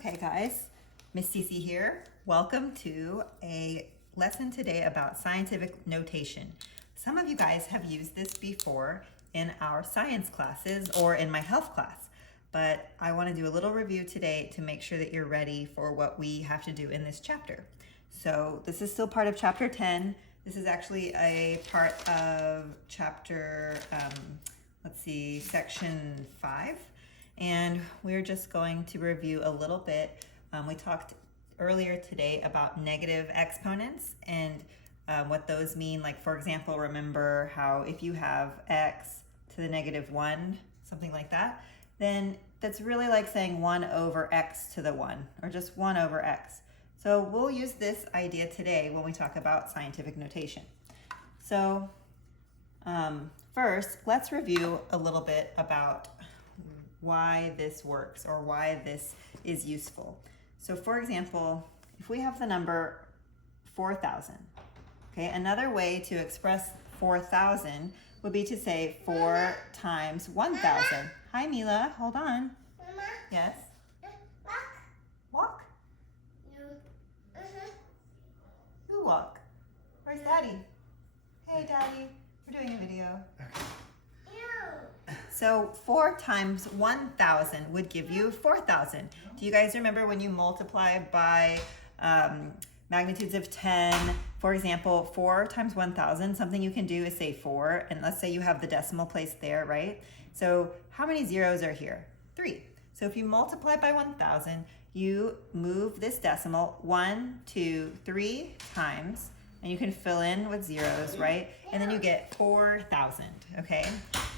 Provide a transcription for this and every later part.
Okay guys, Miss Cece here. Welcome to a lesson today about scientific notation. Some of you guys have used this before in our science classes or in my health class, but I want to do a little review today to make sure that you're ready for what we have to do in this chapter. So this is still part of chapter 10. This is actually a part of chapter, section 5. And we're just going to review a little bit. We talked earlier today about negative exponents and what those mean. Like, for example, remember how if you have x to the negative 1, something like that, then that's really like saying 1 over x to the 1, or just 1 over x. So we'll use this idea today when we talk about scientific notation. So first, let's review a little bit about why this works or why this is useful. So for example, if we have the number 4,000, okay, another way to express 4,000 would be to say 4 times 1,000. Hi Mila, hold on. Mama. Yes? Walk. Walk? You. Who walk? Where's Daddy? Hey Daddy, we're doing a video. You. So 4 times 1,000 would give you 4,000. Do you guys remember when you multiply by magnitudes of 10? For example, 4 times 1,000, something you can do is say 4, and let's say you have the decimal place there, right? So how many zeros are here? 3. So if you multiply by 1,000, you move this decimal 1, 2, 3 times, and you can fill in with zeros, right? And then you get 4,000, okay?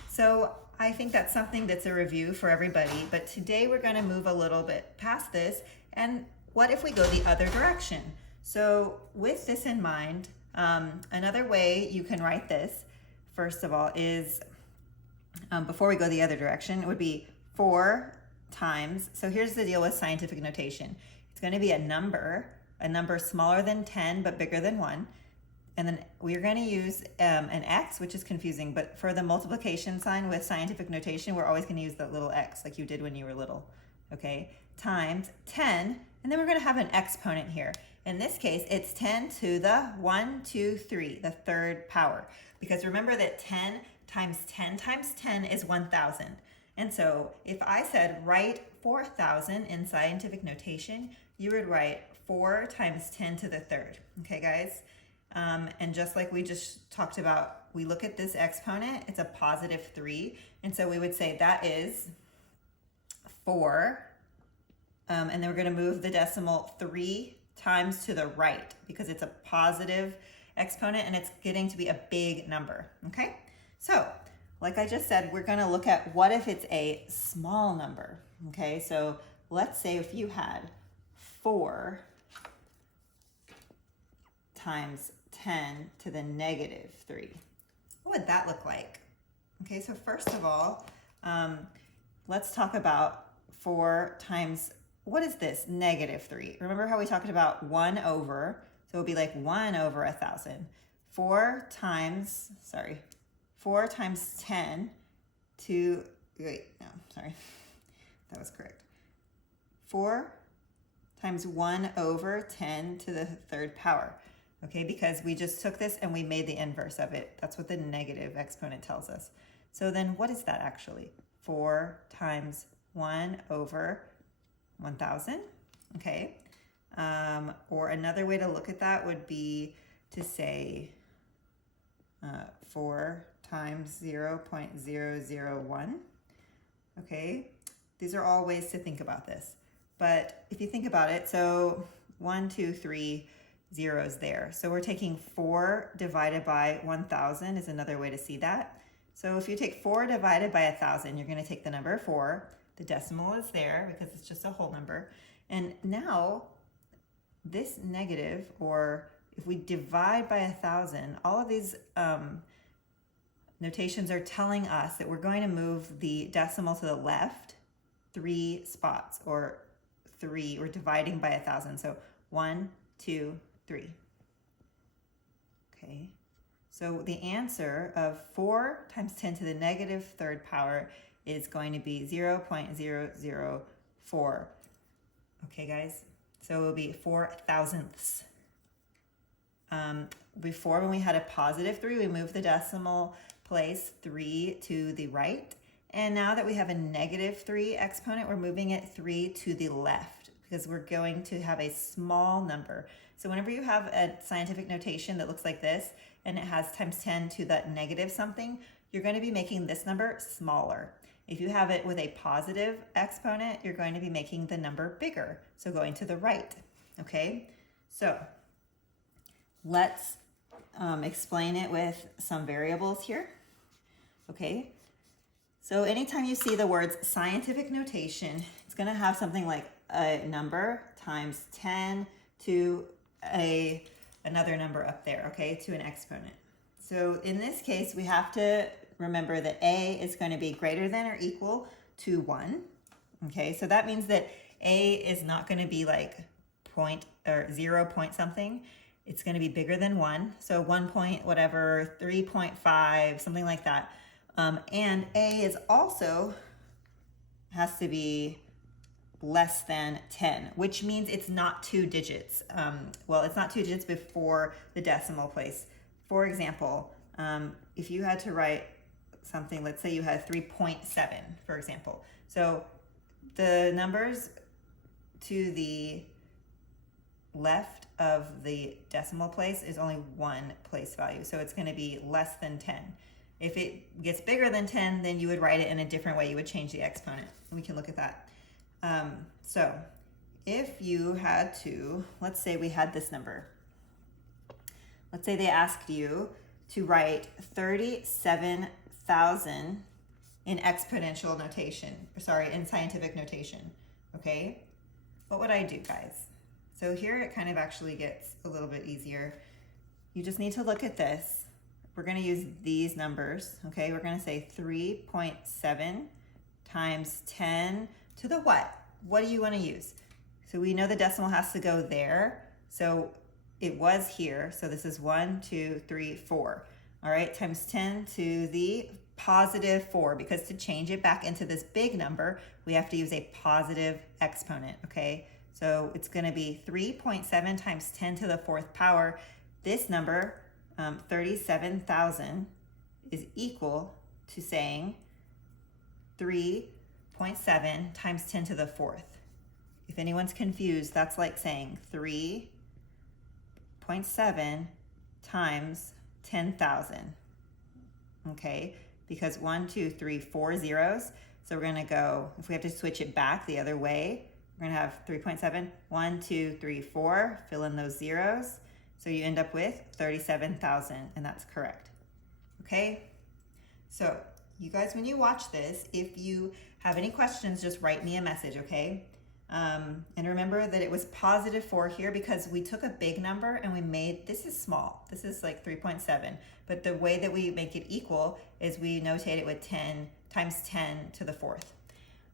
So I think that's something that's a review for everybody, but today we're going to move a little bit past this, and what if we go the other direction? So with this in mind, another way you can write this, first of all, is before we go the other direction, it would be 4 times, so here's the deal with scientific notation. It's going to be a number smaller than 10 but bigger than 1. And then we're going to use an x, which is confusing, but for the multiplication sign with scientific notation, we're always going to use the little x like you did when you were little, okay? Times 10, and then we're going to have an exponent here. In this case, it's 10 to the 1, 2, 3, the third power. Because remember that 10 times 10 times 10 is 1,000. And so if I said write 4,000 in scientific notation, you would write 4 times 10 to the third, okay guys? And just like we just talked about, we look at this exponent, it's a positive 3. And so we would say that is 4. And then we're going to move the decimal 3 times to the right because it's a positive exponent and it's getting to be a big number. Okay? So, like I just said, we're going to look at what if it's a small number. Okay? So, let's say if you had 4 times 10 to the negative 3. What would that look like? Okay, so first of all, let's talk about 4 times, what is this? Negative 3. Remember how we talked about 1 over, so it would be like 1 over 1,000. 4 times 10 to, wait, no, sorry, that was correct. 4 times 1 over 10 to the third power. Okay, because we just took this and we made the inverse of it. That's what the negative exponent tells us. So then what is that actually? 4 times 1 over 1,000, okay? Or another way to look at that would be to say 4 times 0.001, okay? These are all ways to think about this. But if you think about it, so 1, 2, 3, zeros there. So we're taking 4 divided by 1,000 is another way to see that. So if you take 4 divided by 1,000, you're going to take the number 4. The decimal is there because it's just a whole number. And now this negative, or if we divide by 1,000, all of these notations are telling us that we're going to move the decimal to the left 3 spots, or 3, we're dividing by 1,000. So 1, 2, 3. Okay, so the answer of 4 times 10 to the negative third power is going to be 0.004. Okay, guys, so it will be 4 thousandths. Before, when we had a positive 3, we moved the decimal place 3 to the right. And now that we have a negative 3 exponent, we're moving it 3 to the left because we're going to have a small number. So whenever you have a scientific notation that looks like this and it has times 10 to the negative something, you're going to be making this number smaller. If you have it with a positive exponent, you're going to be making the number bigger. So going to the right, okay? So let's explain it with some variables here, okay? So anytime you see the words scientific notation, it's going to have something like a number times 10 to another number up there, okay, to an exponent. So in this case, we have to remember that a is going to be greater than or equal to 1, okay? So that means that a is not going to be like point or 0 point something. It's going to be bigger than 1. So 1 point whatever, 3.5, something like that. And a is also has to be less than 10, which means it's not 2 digits. Well, it's not 2 digits before the decimal place. For example, if you had to write something, let's say you had 3.7, for example. So the numbers to the left of the decimal place is only 1 place value. So it's going to be less than 10. If it gets bigger than 10, then you would write it in a different way. You would change the exponent. We can look at that. So if you had to, let's say we had this number. Let's say they asked you to write 37,000 in exponential notation, in scientific notation, okay? What would I do, guys? So here it kind of actually gets a little bit easier. You just need to look at this. We're going to use these numbers, okay? We're going to say 3.7 times 10 to the what? What do you want to use? So we know the decimal has to go there. So it was here. So this is 1, 2, 3, 4. All right, times 10 to the positive 4, because to change it back into this big number, we have to use a positive exponent, okay? So it's going to be 3.7 times 10 to the 4th power. This number, 37,000, is equal to saying 3.7 times 10 to the 4th. If anyone's confused, that's like saying 3.7 times 10,000, okay? Because 1, 2, 3, 4 zeros. So we're going to go, if we have to switch it back the other way, we're going to have 3.7, 1, 2, 3, 4, fill in those zeros. So you end up with 37,000, and that's correct. Okay? So you guys, when you watch this, if you have any questions, just write me a message, okay? And remember that it was positive 4 here because we took a big number and we made, this is small. This is like 3.7. But the way that we make it equal is we notate it with 10 times 10 to the 4th.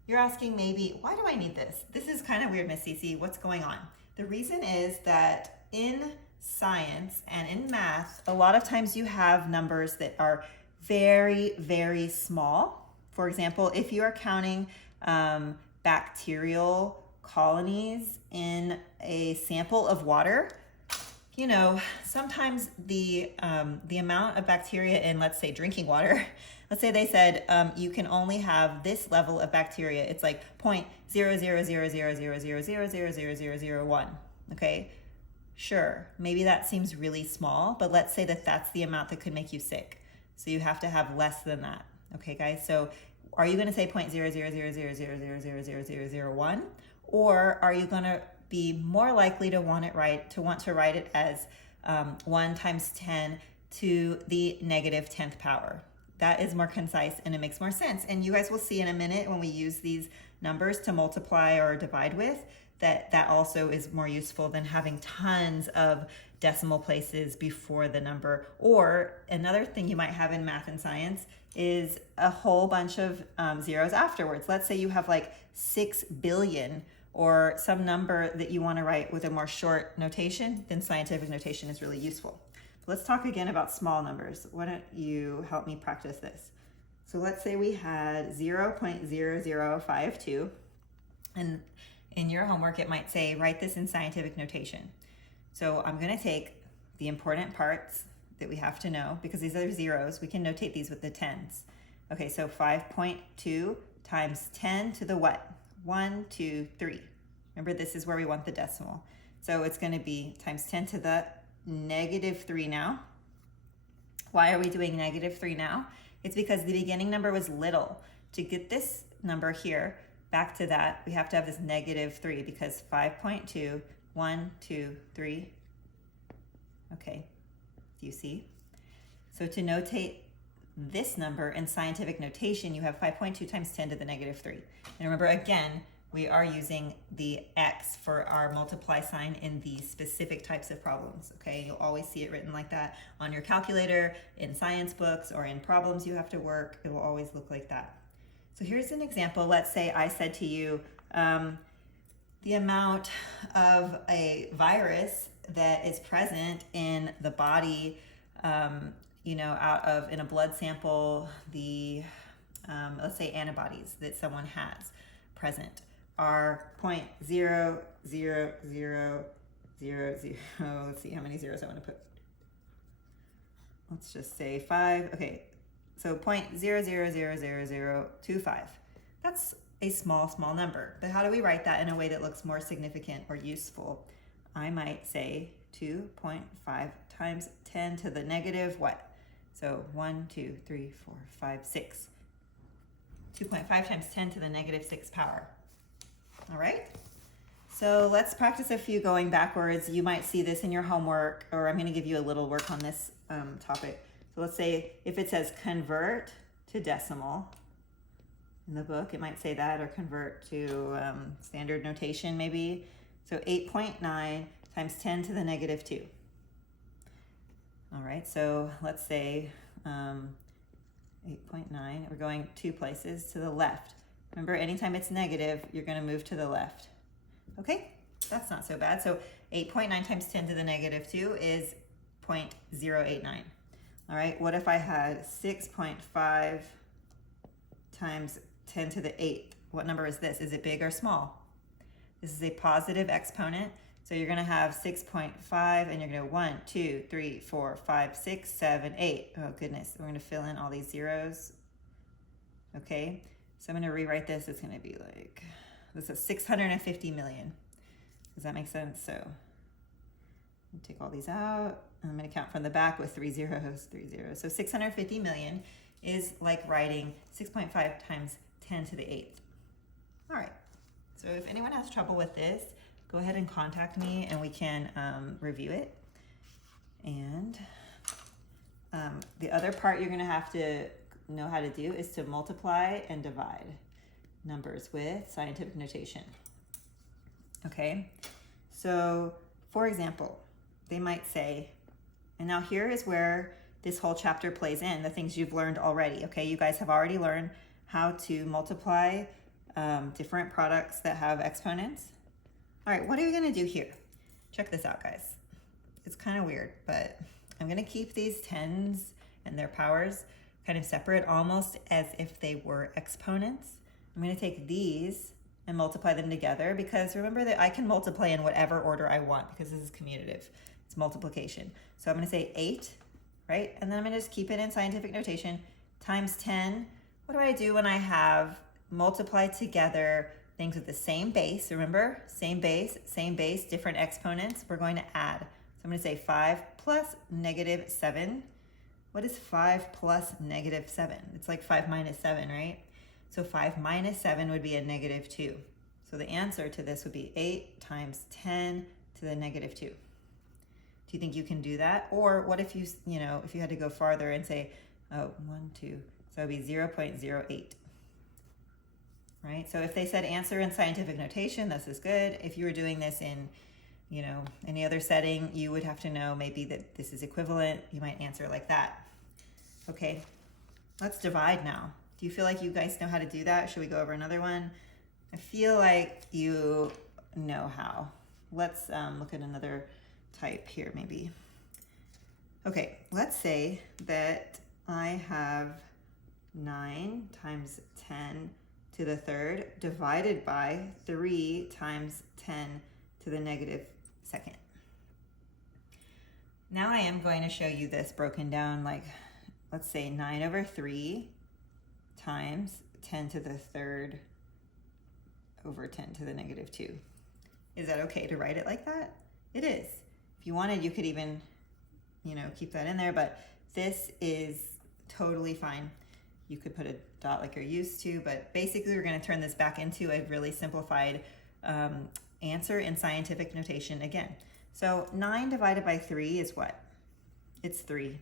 You're asking maybe, why do I need this? This is kind of weird, Miss Cece. What's going on? The reason is that in science and in math, a lot of times you have numbers that are very, very small. For example, if you are counting bacterial colonies in a sample of water, you know, sometimes the amount of bacteria in, let's say, drinking water, let's say they said you can only have this level of bacteria. It's like 0.0000000000001. Okay, sure, maybe that seems really small, but let's say that that's the amount that could make you sick. So you have to have less than that. Okay, guys. So are you going to say 0.00000000001, or are you going to be more likely to want to write it as 1 times 10 to the negative 10th power? That is more concise and it makes more sense. And you guys will see in a minute when we use these numbers to multiply or divide with, that also is more useful than having tons of decimal places before the number. Or another thing you might have in math and science is a whole bunch of zeros afterwards. Let's say you have like 6 billion or some number that you want to write with a more short notation, then scientific notation is really useful. Let's talk again about small numbers. Why don't you help me practice this? So let's say we had 0.0052, and In your homework, it might say, write this in scientific notation. So I'm gonna take the important parts that we have to know, because these are zeros. We can notate these with the tens. Okay, so 5.2 times 10 to the what? 1, 2, 3. Remember, this is where we want the decimal. So it's gonna be times 10 to the -3 now. Why are we doing -3 now? It's because the beginning number was little. To get this number here back to that, we have to have this -3, because 5.2, 1, 2, 3. Okay, do you see? So to notate this number in scientific notation, you have 5.2 times 10 to the -3. And remember, again, we are using the X for our multiply sign in these specific types of problems, okay? You'll always see it written like that on your calculator, in science books, or in problems you have to work. It will always look like that. So here's an example. Let's say I said to you, the amount of a virus that is present in the body, in a blood sample, let's say antibodies that someone has present are 0.00000. Let's see how many zeros I want to put. Let's just say 5. Okay, so 0.000025. That's a small number. But how do we write that in a way that looks more significant or useful? I might say 2.5 times 10 to the negative what? So 1, 2, 3, 4, 5, 6. 2.5 times 10 to the -6 power. All right? So let's practice a few going backwards. You might see this in your homework, or I'm going to give you a little work on this topic. So let's say if it says convert to decimal in the book, it might say that, or convert to standard notation maybe. So 8.9 times 10 to the -2. All right, so let's say 8.9, we're going 2 places to the left. Remember, anytime it's negative, you're going to move to the left. Okay, that's not so bad. So 8.9 times 10 to the -2 is 0.089. All right, what if I had 6.5 times 10 to the 8th? What number is this? Is it big or small? This is a positive exponent. So you're going to have 6.5, and you're going to 1, 2, 3, 4, 5, 6, 7, 8. Oh, goodness. We're going to fill in all these zeros. Okay, so I'm going to rewrite this. It's going to be like, this is 650 million. Does that make sense? So take all these out. I'm going to count from the back with 3 zeros, 3 zeros. So 650 million is like writing 6.5 times 10 to the 8th. All right. So if anyone has trouble with this, go ahead and contact me and we can review it. And the other part you're going to have to know how to do is to multiply and divide numbers with scientific notation. Okay, so for example, they might say, and now here is where this whole chapter plays in, the things you've learned already. Okay, you guys have already learned how to multiply different products that have exponents. All right, what are we gonna do here? Check this out, guys. It's kind of weird, but I'm gonna keep these tens and their powers kind of separate, almost as if they were exponents. I'm gonna take these and multiply them together, because remember that I can multiply in whatever order I want, because this is commutative, it's multiplication. So I'm gonna say 8, right? And then I'm gonna just keep it in scientific notation, times 10. What do I do when I have multiplied together things with the same base? Remember, same base, different exponents. We're going to add. So I'm going to say 5 plus -7. What is 5 plus -7? It's like 5 minus 7, right? So 5 minus 7 would be a -2. So the answer to this would be 8 times 10 to the -2. Do you think you can do that? Or what if if you had to go farther and say, 1, 2, so it would be 0.08. Right? So if they said answer in scientific notation, this is good. If you were doing this in, any other setting, you would have to know maybe that this is equivalent. You might answer like that. Okay, let's divide now. Do you feel like you guys know how to do that? Should we go over another one? I feel like you know how. Let's look at another type here maybe. Okay, let's say that I have 9 times 10 to the third divided by 3 times 10 to the negative second. Now I am going to show you this broken down like, let's say 9 over 3 times 10 to the third over 10 to the negative 2. Is that okay to write it like that? It is. If you wanted, you could even, keep that in there, but this is totally fine. You could put a dot like you're used to, but basically we're going to turn this back into a really simplified answer in scientific notation again. So 9 divided by 3 is what? It's 3.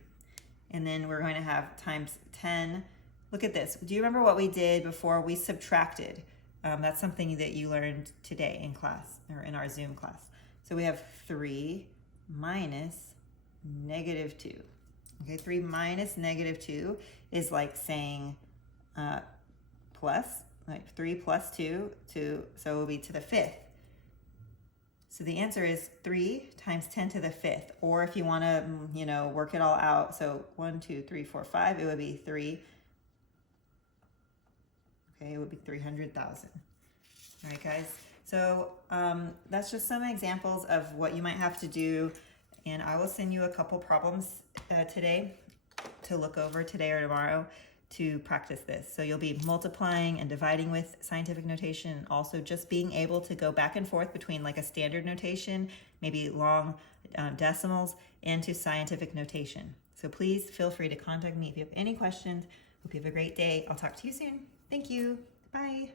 And then we're going to have times 10. Look at this. Do you remember what we did before we subtracted? That's something that you learned today in class, or in our Zoom class. So we have 3 minus negative 2. Okay, 3 minus negative 2 is like saying plus, like 3 plus 2, so it will be to the 5th. So the answer is 3 times 10 to the 5th. Or if you want to, work it all out, so 1, 2, 3, 4, 5, it would be 3. Okay, it would be 300,000. All right, guys. So that's just some examples of what you might have to do. And I will send you a couple problems today to look over today or tomorrow to practice this. So you'll be multiplying and dividing with scientific notation, also just being able to go back and forth between like a standard notation, maybe long decimals, and to scientific notation. So please feel free to contact me if you have any questions. Hope you have a great day. I'll talk to you soon. Thank you. Bye.